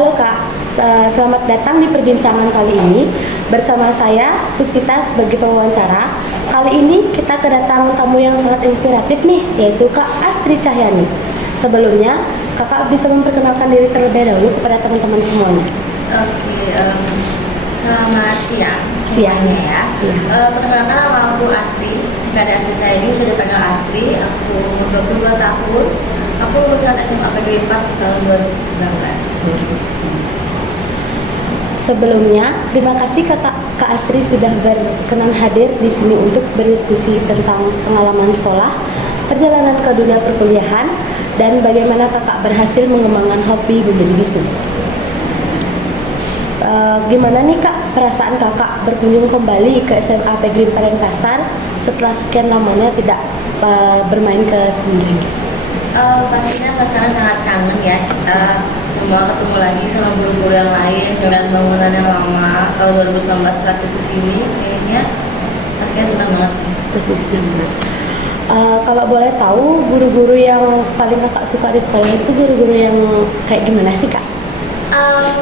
Halo Kak, selamat datang di perbincangan kali ini bersama saya Puspita sebagai pewawancara. Kali ini kita kedatangan tamu yang sangat inspiratif nih, yaitu Kak Astri Cahyani. Sebelumnya, Kakak bisa memperkenalkan diri terlebih dahulu kepada teman-teman semuanya. Oke, selamat siang Siang. semuanya ya. Iya. Perkenalkan nama aku Astri, dari Astri Cahyani, bisa dipanggil Astri. Aku umur 22 tahun. Aku lulusan SMA Negeri 4 di tahun 2019. Sebelumnya, terima kasih Kak Astri sudah berkenan hadir di sini untuk berdiskusi tentang pengalaman sekolah, perjalanan ke dunia perkuliahan, dan bagaimana Kakak berhasil mengembangkan hobi menjadi bisnis. Gimana nih Kak perasaan Kakak berkunjung kembali ke SMA Pegreen Parenpasar setelah sekian lamanya tidak bermain ke sini lagi? Pastinya pasangan sangat kangen ya, kita semua ketemu lagi sama guru-guru yang lain, dengan bangunan yang lama tahun 2019 terakhir ke sini, kayaknya pastinya senang banget sih. Pasti senang banget. Kalau boleh tahu, guru-guru yang paling Kakak suka di sekolah itu guru-guru yang kayak gimana sih Kak?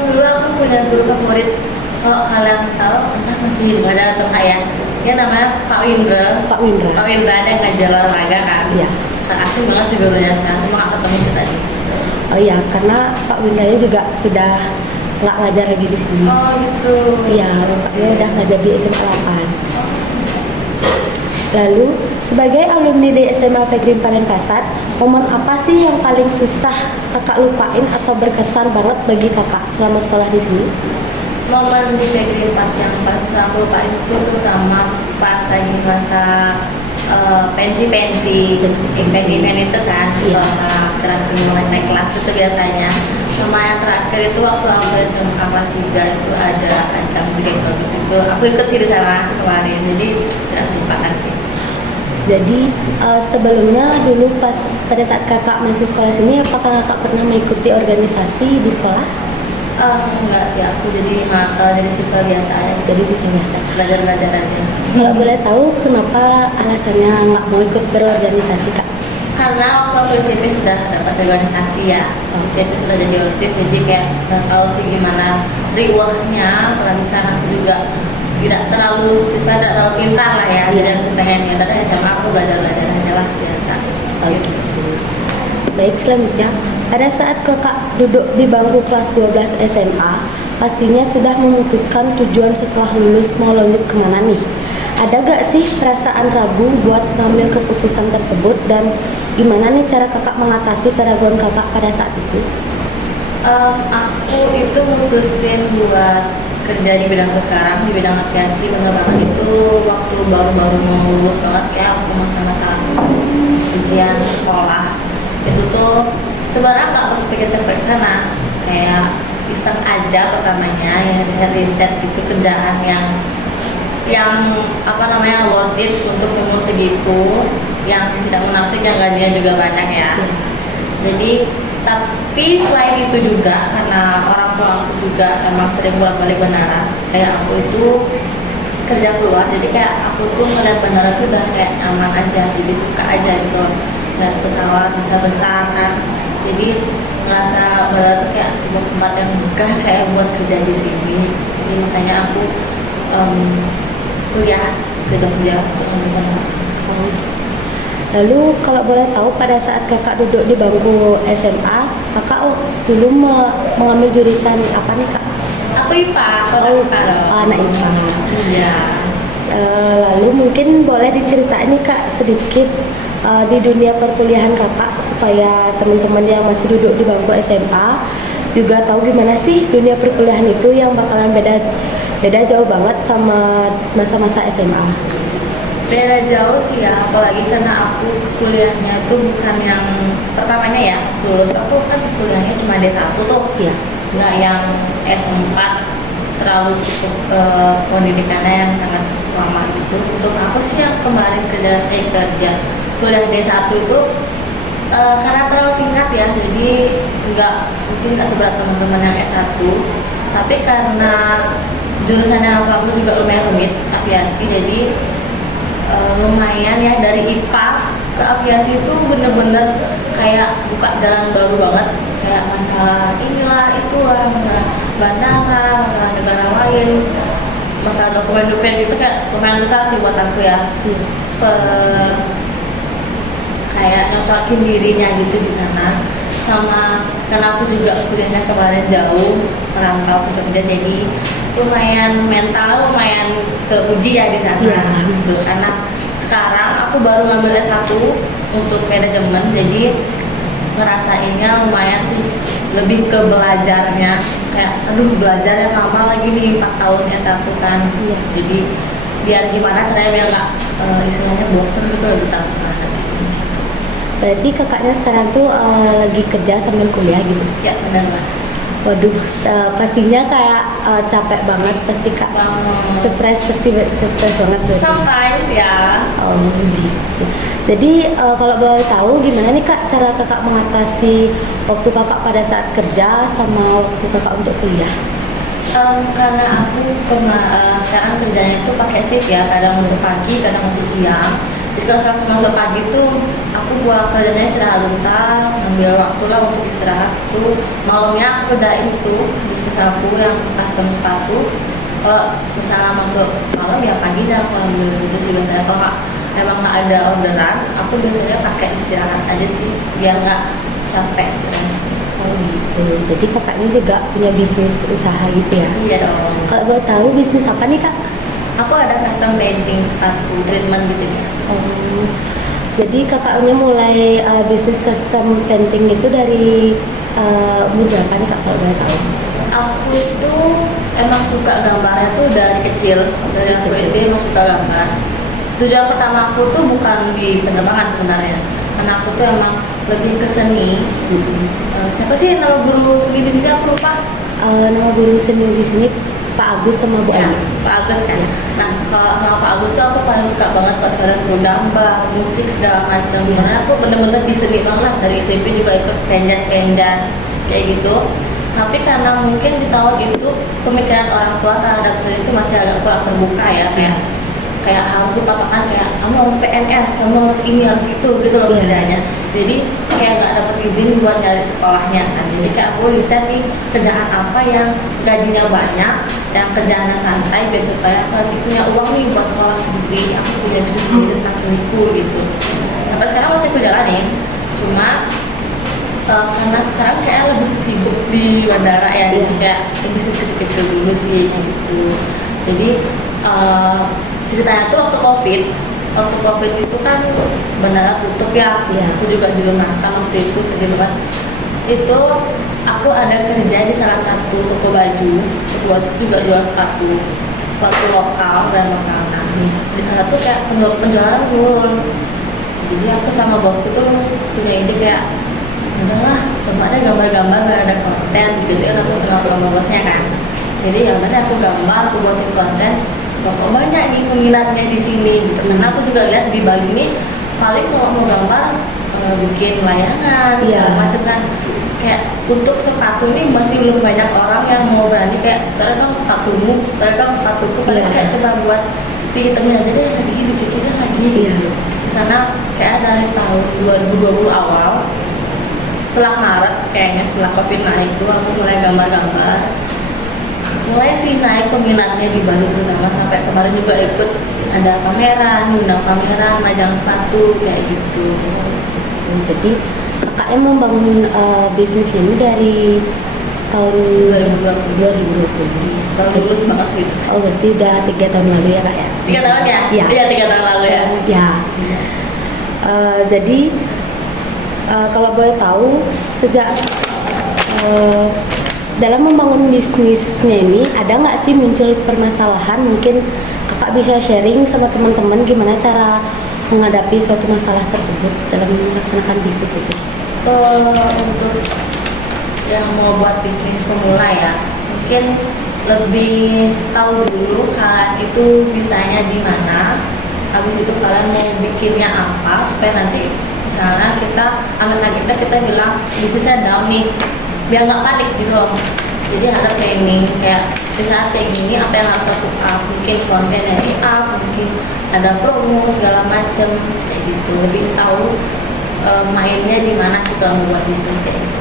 Dulu aku punya guru favorit, kalau kalian tahu entah masih hidup ada atau enggak ya, dia namanya Pak Windra. Pak Windra. Pak Windra ada yang ngajar olahraga kan. Iya. Asik banget sih gurunya, sekarang cuma nggak ketemu sih tadi. Oh iya, karena Pak Windranya juga sudah nggak ngajar lagi di sini. Oh gitu. Iya, Bapaknya udah ngajar di SMA 8. Lalu, sebagai alumni di SMA Pegreen Parenpasar, momen apa sih yang paling susah Kakak lupain atau berkesan banget bagi Kakak selama sekolah di sini? Momen di Pegreen 4 yang paling susah aku lupain itu terutama pas lagi masa pensi event itu kan, Iya. masa terakhir mulai naik kelas itu biasanya. Sama yang terakhir itu waktu aku SMA kelas 3 itu ada ajang bikin bagus itu, aku ikut sih di sana kemarin, jadi tidak terlupakan sih. Jadi sebelumnya dulu pada saat Kakak masih sekolah sini, apakah Kakak pernah mengikuti organisasi di sekolah? Enggak sih, aku jadi siswa biasa aja sih, Jadi siswa biasa. belajar aja. Kalau boleh tahu kenapa alasannya nggak mau ikut berorganisasi Kak? Karena waktu SMP sudah dapat organisasi ya, waktu SMP sudah jadi OSIS, jadi kayak nggak tahu sih gimana riuhnya, apalagi karena aku juga tidak terlalu siswa tidak terlalu pintar lah ya, jadi aku pengen ya tadi SMA aku belajar aja lah biasa. Oke. Baik, selanjutnya pada saat Kakak duduk di bangku kelas 12 SMA, pastinya sudah memutuskan tujuan setelah lulus mau lanjut kemana nih? Ada gak sih perasaan ragu buat ngambil keputusan tersebut, dan gimana nih cara Kakak mengatasi keraguan Kakak pada saat itu? Aku itu mutusin buat kerja di bidangku sekarang, di bidang aviasi penerbangan itu waktu baru-baru mau lulus banget, kayak waktu masa-masa ujian sekolah itu tuh sebenarnya nggak berpikir ke sana, kayak iseng aja pertamanya ya, riset gitu kerjaan yang apa namanya worth it untuk umur segitu, yang tidak munafik, yang gajinya juga banyak ya. Jadi tapi selain itu juga karena orang tua aku juga emang sering bolak-balik bandara, kayak aku itu kerja keluar, jadi kayak aku tuh ngeliat bandara tuh udah kayak nyaman aja, jadi suka aja gitu ngeliat pesawat bisa besar kan, jadi ngerasa bandara tuh kayak sebuah tempat yang megah kayak buat kerja di sini. Jadi makanya aku kuliah ke Jogja untuk mengembangkan sekolah. Lalu kalau boleh tahu pada saat Kakak duduk di bangku SMA, Kakak dulu mengambil jurusan apa nih Kak? Aku IPA, kalau IPA loh. Anak IPA. Iya. Lalu mungkin boleh diceritain nih Kak sedikit di dunia perkuliahan Kakak, supaya teman-teman yang masih duduk di bangku SMA juga tahu gimana sih dunia perkuliahan itu yang bakalan beda jauh banget sama masa-masa SMA. Beda jauh sih ya, apalagi karena aku kuliahnya tuh bukan yang pertamanya ya, lulus aku kan kuliahnya cuma D1 tuh, Iya. nggak yang S4 terlalu pendidikannya yang sangat lama gitu. Untuk aku sih yang kemarin kerja kuliah D1 itu karena terlalu singkat ya, jadi mungkin nggak seberat teman-teman yang S1, tapi karena jurusannya aku juga lumayan rumit, aviasi, jadi lumayan ya, dari IPA ke aviasi itu bener-bener kayak buka jalan baru banget, kayak masalah inilah itulah masalah bandara, masalah negara lain, masalah dokumen-dokumen gitu kayak lumayan susah sih buat aku ya. Kayak nyocokin dirinya gitu di sana. Sama karena aku juga kuliahnya kemarin jauh merantau ke Jogja, jadi lumayan mental lumayan keuji ya di sana. Gitu. Karena sekarang aku baru ngambil S1 untuk manajemen, jadi ngerasainnya lumayan sih, lebih ke belajarnya kayak aduh belajar yang lama lagi nih 4 tahun S1 kan. Jadi biar gimana caranya biar nggak istilahnya bosen gitu loh di tahun. Berarti kakaknya sekarang tuh lagi kerja sambil kuliah gitu? Ya benar Mbak. Waduh, pastinya kayak capek banget pasti kak. Stres banget berarti. Sometimes ya. Oh gitu. Jadi kalau boleh tahu gimana nih kak cara kakak mengatasi waktu kakak pada saat kerja sama waktu kakak untuk kuliah? Karena aku sekarang kerjanya itu pakai shift ya, kadang masuk pagi, kadang masuk siang. Jadi kalau sekarang masuk pagi tuh aku pulang kerjanya istirahat bentar, ambil waktu lah untuk istirahat tuh. Malamnya aku kerjain tuh bisnis aku yang custom sepatu. Kalau misalnya masuk malam ya pagi dah aku ambil gitu sih biasanya. Kalau emang nggak ada orderan, aku biasanya pakai istirahat aja sih biar nggak capek stres. Oh gitu. Jadi kakaknya juga punya bisnis usaha gitu ya? Iya dong. Kalau boleh tahu bisnis apa nih kak? Aku ada custom painting sepatu, treatment gitu ya. Oh, jadi kakaknya mulai bisnis custom painting itu dari umur berapa nih kak kalau boleh tahu? Aku itu emang suka gambarnya tuh dari kecil, dari aku Kecil. SD emang suka gambar. Tujuan pertama aku tuh bukan di penerbangan sebenarnya, karena aku tuh emang lebih ke seni. Siapa sih nama guru seni di sini aku lupa. Nama guru seni di sini Pak Agus sama Bu Ya, Ayu. Pak Agus kan. Nah, kalau sama Pak Agus tuh aku paling suka banget pas sekarang suruh gambar, musik segala macam. Iya. Karena aku bener-bener di seni banget dari SMP juga ikut penjas kayak gitu. Tapi karena mungkin di tahun itu pemikiran orang tua terhadap seni itu masih agak kurang terbuka ya, kayak harus berpatokan kayak kamu harus PNS, kamu harus ini harus itu gitu loh Iya. kerjanya. Jadi kayak nggak dapet izin buat nyari sekolahnya kan. Jadi kayak aku riset nih kerjaan apa yang gajinya banyak, yang kerjaannya santai biar supaya aku nanti punya uang nih buat sekolah sendiri, aku punya bisnis sendiri tentang seniku gitu. Sampai sekarang masih aku jalanin, cuma karena sekarang kayak lebih sibuk di bandara ya, jadi kayak bisnis kecil-kecil dulu sih kayak gitu. Jadi ceritanya tuh waktu COVID itu kan bandara tutup ya, itu juga dilunakkan waktu itu sedih banget. Itu aku ada kerja di salah satu toko baju juga jual sepatu lokal dan makanan. Di sana tuh kayak penjualan menurun. Jadi aku sama bosku tuh punya ide kayak udahlah coba deh gambar-gambar nggak ada konten gitu kan, aku sama bosnya kan. Jadi yang mana aku gambar, aku buatin konten, kok banyak nih peminatnya di sini gitu. Karena aku juga lihat di Bali ini paling kalau mau gambar bikin layangan segala macam kan. Kayak untuk sepatu ini masih belum banyak orang yang mau berani kayak cari dong sepatumu, cari dong sepatuku, kayak coba buat dihitungin aja deh lagi dicuci lagi gitu. Sana kayak dari tahun 2020 awal, setelah Maret kayaknya setelah COVID naik tuh aku mulai gambar-gambar, mulai sih naik peminatnya di Bali terutama, sampai kemarin juga ikut ada pameran, undang pameran, majang sepatu kayak gitu. Jadi kakaknya membangun bisnis ini dari tahun 2020. Baru lulus banget sih. Oh berarti udah 3 tahun lalu ya kak ya? 3 tahun ya? Iya 3 tahun lalu ya. Ya. Jadi kalau boleh tahu sejak dalam membangun bisnisnya ini ada nggak sih muncul permasalahan? Mungkin kakak bisa sharing sama teman-teman gimana cara menghadapi suatu masalah tersebut dalam melaksanakan bisnis itu? Untuk yang mau buat bisnis pemula ya, mungkin lebih tahu dulu kalian itu bisanya di mana, habis itu kalian mau bikinnya apa supaya nanti misalnya kita kita bilang bisnisnya down nih, biar nggak panik gitu loh. Jadi ada planning kayak di saat kayak gini apa yang harus aku up, mungkin kontennya di up, mungkin ada promo segala macem kayak gitu. Lebih tahu mainnya di mana sih kalau membuat bisnis kayak gitu.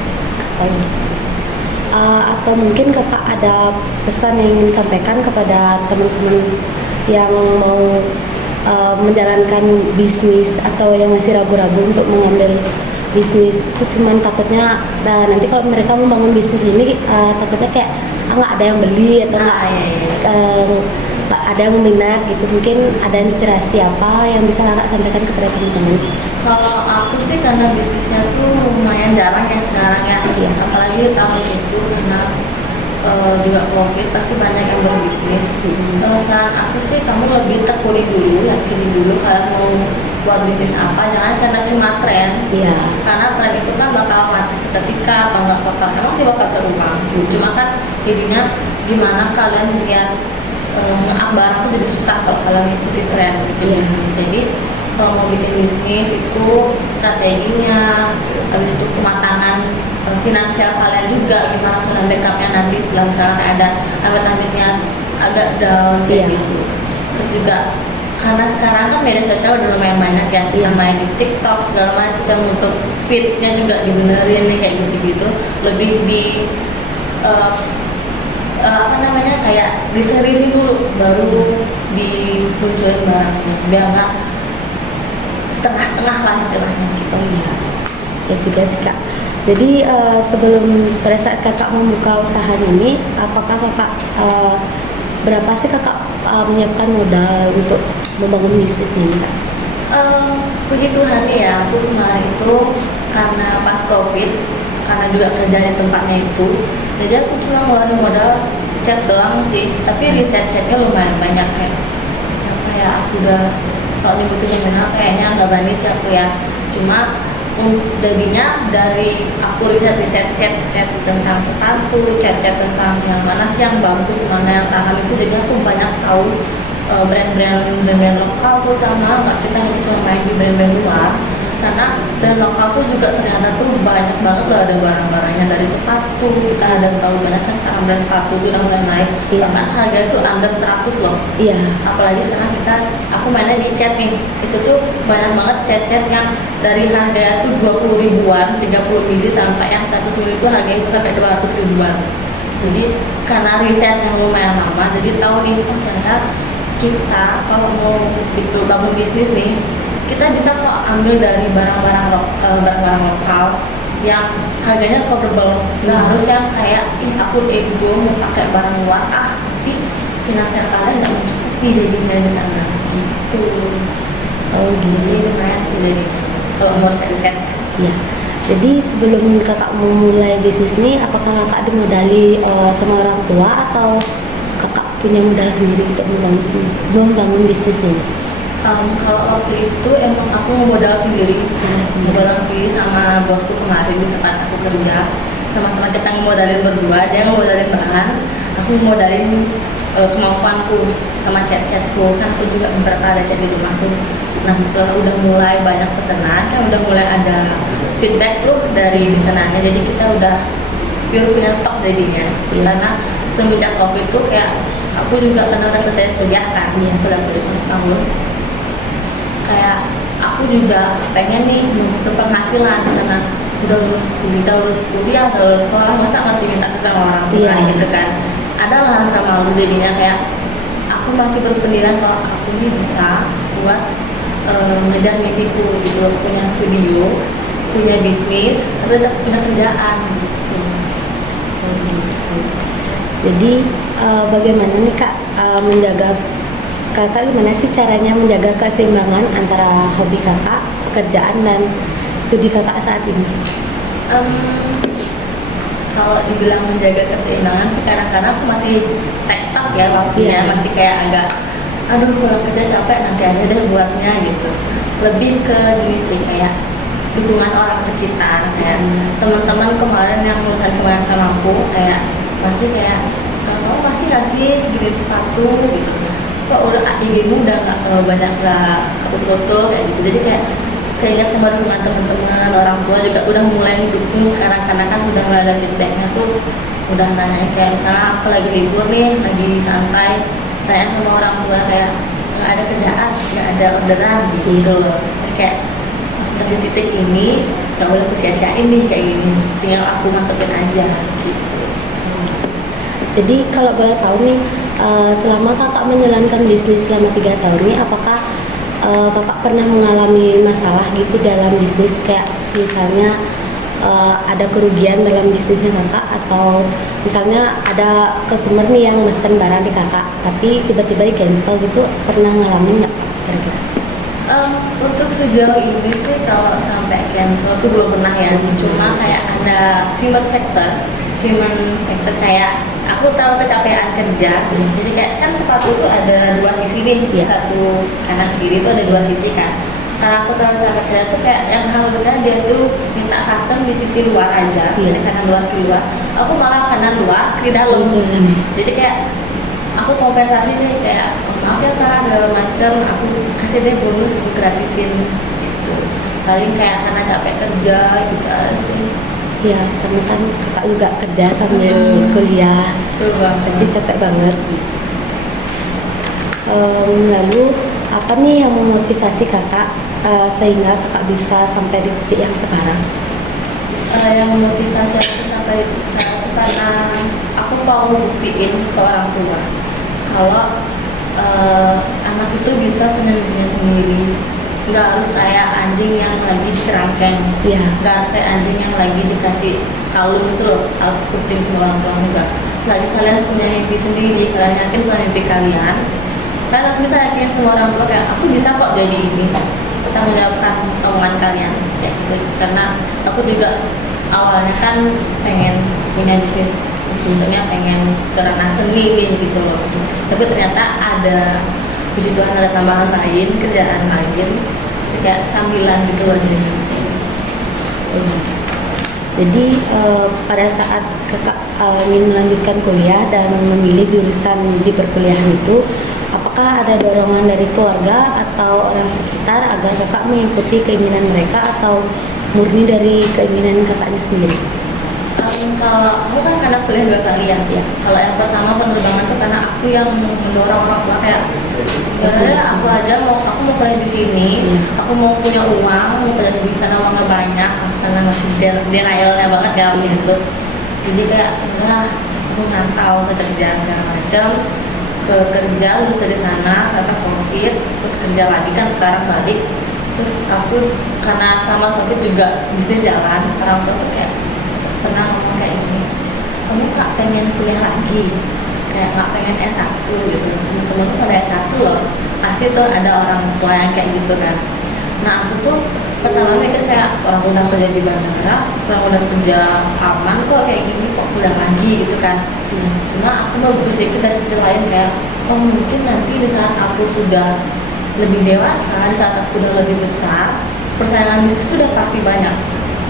atau mungkin kakak ada pesan yang ingin disampaikan kepada teman-teman yang mau menjalankan bisnis atau yang masih ragu-ragu untuk mengambil bisnis itu, cuman takutnya nanti kalau mereka membangun bisnis ini takutnya kayak nggak ada yang beli atau nggak nggak ada yang minat gitu. Mungkin ada inspirasi apa yang bisa kakak sampaikan kepada teman-teman? Kalau aku sih karena bisnisnya tuh lumayan jarang ya sekarang ya, Iya. apalagi tahun itu karena juga covid pasti banyak yang berbisnis. Saran aku sih kamu lebih tekuni dulu, yakini dulu kalian mau buat bisnis apa, jangan karena cuma tren. Iya. Karena tren itu kan bakal mati seketika atau nggak bakal, emang sih bakal terulang. Cuma kan jadinya gimana kalian biar nge-up barang tuh jadi susah kalau kalian ikuti tren bikin Iya. bisnis. Jadi kalau mau bikin bisnis itu strateginya, habis itu kematangan finansial kalian juga, gimana kalian backupnya nanti setelah misalnya ada amit-amitnya agak down kayak Iya. gitu. Terus juga karena sekarang kan media sosial udah lumayan banyak ya, Iya. main di TikTok segala macam, untuk feedsnya juga dibenerin nih kayak gitu-gitu, lebih di apa namanya, kayak diseriusin dulu baru dimunculin barangnya, biar nggak setengah-setengah lah istilahnya gitu. Oh iya, ya juga sih kak. Jadi sebelum pada saat kakak membuka usaha ini, apakah kakak berapa sih kakak menyiapkan modal untuk membangun bisnis ini kak? Puji Tuhan ya, aku kemarin itu karena pas covid, karena juga kerja di tempatnya itu, jadi aku cuma ngeluarin modal chat doang sih, tapi riset chatnya lumayan banyak kayak aku udah, kalau nyebutin nominal kayaknya nggak berani sih aku ya. Cuma jadinya dari aku riset chat tentang sepatu, chat tentang yang mana sih yang bagus, mana yang tahan, itu jadi aku banyak tahu brand-brand lokal, terutama nggak kita ini cuma main di brand-brand luar, karena brand lokal tuh juga ternyata tuh banyak banget loh, ada barang-barangnya dari sepatu, kita ada tahu banyak kan sekarang brand sepatu itu udah mulai naik, Iya. bahkan harga itu under 100 loh. Iya. Apalagi sekarang aku mainnya di chat nih, itu tuh banyak banget chat yang dari harga tuh 20 ribuan, 30 mili, sampai yang 100 mili itu harganya itu sampai 200 ribuan. Jadi karena riset yang lumayan lama, jadi tahu nih, oh ternyata kita kalau mau bangun bisnis nih, kita bisa kok ambil dari barang-barang lokal yang harganya affordable. Nggak harus yang kayak aku ego mau pakai barang luar, tapi finansial kalian nggak mencukupi jadinya di sana gitu. Oh Jadi gitu. lumayan sih jadi kalau mau riset. Iya. Jadi sebelum kakak memulai bisnis ini, apakah kakak dimodali sama orang tua atau kakak punya modal sendiri untuk membangun bisnis ini? Kalau waktu itu emang aku modal sendiri sama bosku kemarin di tempat aku kerja, sama-sama kita ngemodalin berdua, dia ngemodalin bahan, aku ngemodalin kemampuanku sama chat-chatku, kan aku juga beberapa ada chat di rumah tuh. Nah setelah udah mulai banyak pesanan, kan udah mulai ada feedback tuh dari pesanannya, jadi kita udah pure punya stok jadinya. Iya. Karena semenjak covid tuh kayak aku juga karena udah selesai kuliah kan, Iya. aku udah kuliah setahun, kayak aku juga pengen nih berpenghasilan karena udah lulus kuliah, udah lulus sekolah, masa masih minta sama orang tua Iya. gitu kan. Ada lah rasa malu, jadinya kayak aku masih berpendirian kalau aku ini bisa buat ngejar mimpiku gitu, punya studio, punya bisnis, tapi tetap punya kerjaan gitu. Oh gitu. Jadi bagaimana nih kak menjaga, kakak gimana sih caranya menjaga keseimbangan antara hobi kakak, pekerjaan, dan studi kakak saat ini? Kalau dibilang menjaga keseimbangan sih kadang-kadang aku masih tektok ya waktunya, Iya. masih kayak agak aduh pulang kerja capek, nanti aja deh buatnya gitu. Lebih ke gini sih, kayak dukungan orang sekitar, kayak teman-teman kemarin yang lulusan kemarin sama aku, kayak masih kayak kamu masih nggak sih giniin sepatu gitu, kok udah IG-mu udah nggak banyak nggak aku foto kayak gitu. Jadi kayak keinget sama dukungan teman-teman, orang tua juga udah mulai mendukung sekarang, karena kan sudah mulai ada feedbacknya tuh, udah nanya kayak misalnya aku lagi libur nih, lagi santai, tanya sama orang tua kayak nggak ada kerjaan, nggak ada orderan gitu. Jadi kayak udah di titik ini nggak boleh aku sia-siain nih kayak gini, tinggal aku mantepin aja gitu. Jadi kalau boleh tahu nih, selama kakak menjalankan bisnis selama 3 tahun ini, apakah kakak pernah mengalami masalah gitu dalam bisnis, kayak misalnya ada kerugian dalam bisnisnya kakak, atau misalnya ada customer nih yang mesen barang di kakak tapi tiba-tiba di cancel gitu, pernah ngalamin nggak kira-kira? Untuk sejauh ini sih kalau sampai cancel tuh belum pernah ya. Cuma kayak ada human factor kayak aku tahu kecapean kerja. Jadi kayak kan sepatu tuh ada dua sisi nih, satu kanan kiri tuh ada dua sisi kan. Karena aku terlalu capek kerja tuh kayak yang harusnya dia tuh minta custom di sisi luar aja, dari kanan luar ke luar. Aku malah kanan luar ke dalam. Jadi kayak aku kompensasi nih kayak maaf ya kak segala macam, aku kasih deh bonus, aku gratisin gitu. Paling kayak karena capek kerja gitu aja sih. Ya, karena kan kakak juga kerja sambil kuliah, pasti capek banget. Lalu apa nih yang memotivasi kakak sehingga kakak bisa sampai di titik yang sekarang? Yang memotivasi aku sampai di titik saya itu karena aku mau buktiin ke orang tua kalau anak itu bisa punya mimpinya sendiri, nggak harus kayak anjing yang lagi dikerangkeng, nggak harus kayak anjing yang lagi dikasih kalung itu loh, harus ikutin ke orang tua. Enggak, selagi kalian punya mimpi sendiri, kalian yakin sama mimpi kalian harus bisa yakin semua orang tua kayak aku bisa kok jadi ini, tanggung jawabkan omongan kalian kayak gitu. Karena aku juga awalnya kan pengen punya bisnis, maksudnya pengen ke ranah seni nih gitu loh, tapi ternyata ada, puji Tuhan, ada tambahan lain, kerjaan lain kayak sambilan gitu loh. Jadi pada saat kakak ingin melanjutkan kuliah dan memilih jurusan di perkuliahan itu, apakah ada dorongan dari keluarga atau orang sekitar agar kakak mengikuti keinginan mereka, atau murni dari keinginan kakaknya sendiri? Kalau aku kan karena kuliah 2 kali ya. Kalau yang pertama penerbangan tuh karena aku yang mendorong orang tua kayak, aku aja aku mau kuliah di sini, aku mau punya uang, mau kerja sendiri karena uangnya banyak, karena masih denialnya banget ya gitu. Jadi kayak udah aku ngantau ke kerja segala macam, ke kerja lulus dari sana karena covid, terus kerja lagi kan sekarang balik. Terus aku karena sama covid juga bisnis jalan, orang tua tuh kayak pernah ngomong kayak gini, kamu nggak pengen kuliah lagi, kayak nggak pengen S1 gitu. Temen-temen pada S1 loh, pasti tuh ada orang tua yang kayak gitu kan. Nah aku tuh pertama mikir kayak orang udah kerja di bandara, orang udah kerja aman kok kayak gini, kok kuliah lagi gitu kan. Cuma aku mau berpikir dari sisi lain kayak, oh mungkin nanti di saat aku sudah lebih dewasa, di saat aku udah lebih besar, persaingan bisnis sudah pasti banyak.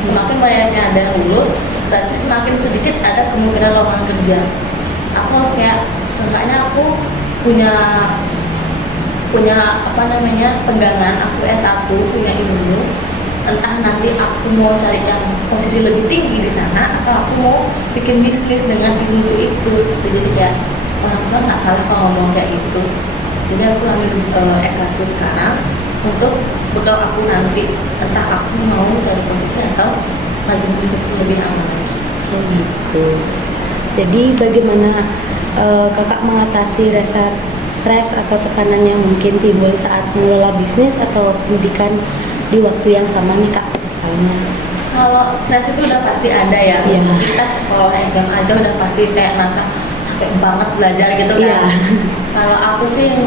Semakin banyaknya ada yang lulus, berarti semakin sedikit ada kemungkinan lowongan kerja. Aku harus kayak, seenggaknya aku punya apa namanya, pegangan, aku S1, punya ilmu. Entah nanti aku mau cari yang posisi lebih tinggi di sana, atau aku mau bikin bisnis dengan ilmu itu. Jadi kayak orang tua nggak salah kalau ngomong kayak gitu. Jadi aku ambil S1 sekarang untuk aku nanti entah aku mau cari posisi atau lagi bisnis lebih aman. Oh gitu. Jadi bagaimana kakak mengatasi rasa stres atau tekanan yang mungkin timbul saat mengelola bisnis atau pendidikan di waktu yang sama nih kak, misalnya? Kalau stres itu udah pasti ada ya. Kita sekolah SMA aja udah pasti kayak merasa capek banget belajar gitu kan. Kalau aku sih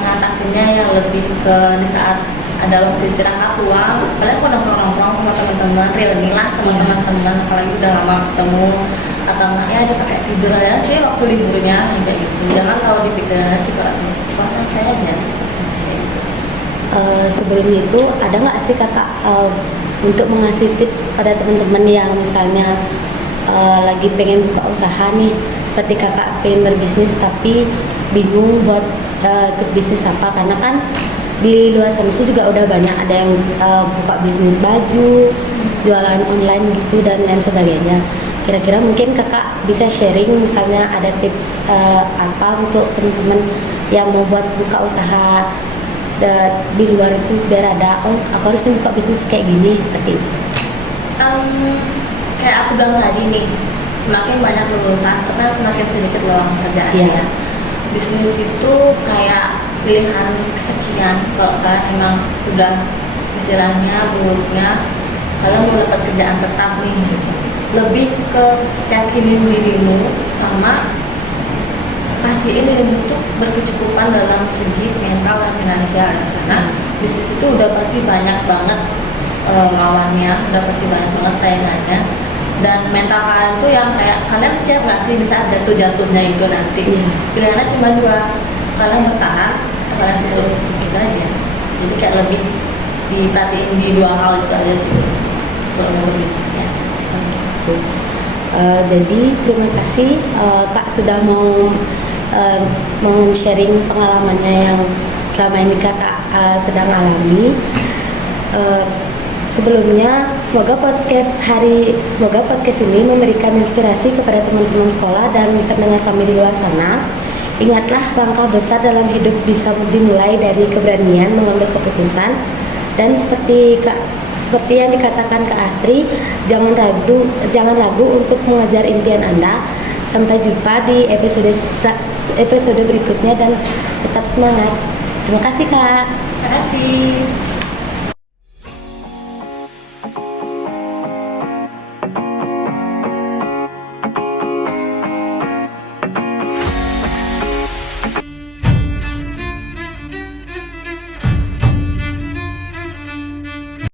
ngatasinya yang lebih ke di saat ada waktu istirahat luang, paling aku nongkrong sama teman-teman, reuni lah sama teman-teman, apalagi udah lama ketemu, atau enggak ya dia pakai tidur aja sih waktu liburnya kayak gitu. Jangan kalau dipikir sih puasa saya aja. Sebelum itu ada nggak sih kakak untuk mengasih tips pada teman-teman yang misalnya lagi pengen buka usaha nih, seperti kakak pengen berbisnis tapi bingung buat ke bisnis apa, karena kan di luar sana itu juga udah banyak ada yang buka bisnis baju, jualan online gitu dan lain sebagainya. Kira-kira mungkin kakak bisa sharing misalnya ada tips apa untuk teman-teman yang mau buat buka usaha di luar itu, biar ada, oh aku harusnya buka bisnis kayak gini, seperti itu. Kayak aku bilang tadi nih, semakin banyak lulusan, karena semakin sedikit lowongan pekerjaannya. Iya. Bisnis itu kayak pilihan kesekian. Kalau kalian emang udah istilahnya buruknya, kalian mau dapat kerjaan tetap nih gitu. Lebih ke yakinin dirimu sama pastiin dirimu tuh berkecukupan dalam segi mental dan finansial ya. Karena bisnis itu udah pasti banyak banget lawannya, udah pasti banyak banget saingannya. Dan mental kalian tuh yang kayak kalian siap nggak sih di saat jatuh-jatuhnya itu nanti. Iya. Pilihannya cuma dua, kalian bertahan atau kalian tutup gitu aja. Jadi kayak lebih diperhatiin di dua hal itu aja sih kalau mau berbisnisnya. Gitu. Jadi terima kasih Kak sudah mau sharing pengalamannya yang selama ini Kakak sedang alami. Sebelumnya semoga podcast ini memberikan inspirasi kepada teman-teman sekolah dan pendengar kami di luar sana. Ingatlah, langkah besar dalam hidup bisa dimulai dari keberanian mengambil keputusan, dan seperti yang dikatakan Kak Asri, jangan ragu untuk mengejar impian Anda. Sampai jumpa di episode berikutnya dan tetap semangat. Terima kasih Kak. Terima kasih.